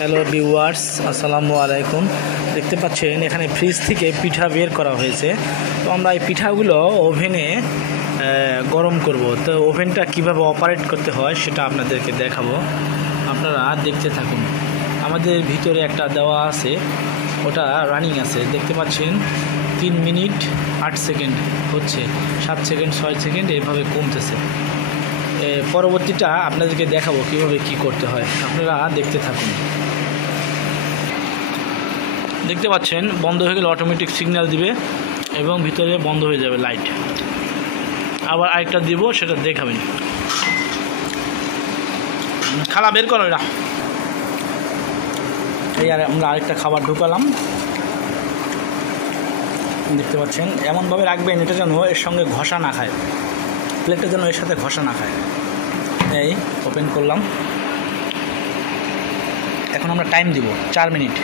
Hello viewers, আসসালামু আলাইকুম। দেখতে পাচ্ছেন এখানে ফ্রিজ থেকে পিঠা বের করা হয়েছে। তো আমরা এই পিঠাগুলো ওভেনে গরম করব। তো ওভেনটা কিভাবে অপারেট করতে হয় সেটা আপনাদেরকে দেখাবো, আপনারা দেখতে থাকুন। আমাদের ভিতরে একটা দেওয়া আছে, ওটা রানিং আছে। দেখতে পাচ্ছেন 3 মিনিট 8 সেকেন্ড হচ্ছে, 7 সেকেন্ড 6 সেকেন্ড এইভাবে কমতেছে। পরবর্তীটা আপনাদেরকে দেখাবো কিভাবে কি করতে হয়, আপনারা দেখতে থাকুন। দেখতে পাচ্ছেন বন্ধ হয়ে গেলে অটোমেটিক সিগন্যাল দিবে এবং ভিতরে বন্ধ হয়ে যাবে লাইট। আবার আরেকটা দিব, সেটা দেখাবেন। খালা বের করো এরা। এই আর আমরা আরেকটা খাবার ঢুকালাম। দেখতে পাচ্ছেন এমনভাবে রাখবেন এটা যেন এর সঙ্গে ঘষা না খায়, প্লেটটা যেন এর সাথে ঘষা না খায়। এই ওপেন করলাম। এখন আমরা টাইম দিব 4 মিনিট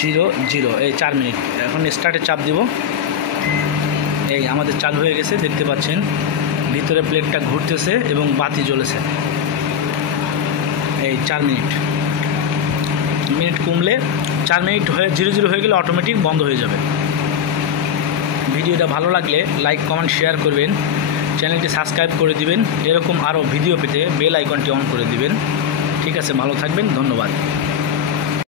00। এই 4 মিনিট। এখন স্টার্টে চাপ দিব। এই আমাদের চালু হয়ে গেছে। দেখতে পাচ্ছেন ভিতরে প্লেটটা ঘুরতেছে এবং বাতি জ্বলেছে। এই 4 মিনিট কমলে 4 মিনিট হয়ে 00 হয়ে গেলে অটোমেটিক বন্ধ হয়ে যাবে। ভিডিওটা ভালো লাগলে লাইক কমেন্ট শেয়ার করবেন, চ্যানেলটি সাবস্ক্রাইব করে দিবেন। এরকম আরও ভিডিও পেতে বেল আইকনটি অন করে দিবেন। ঠিক আছে, ভালো থাকবেন, ধন্যবাদ।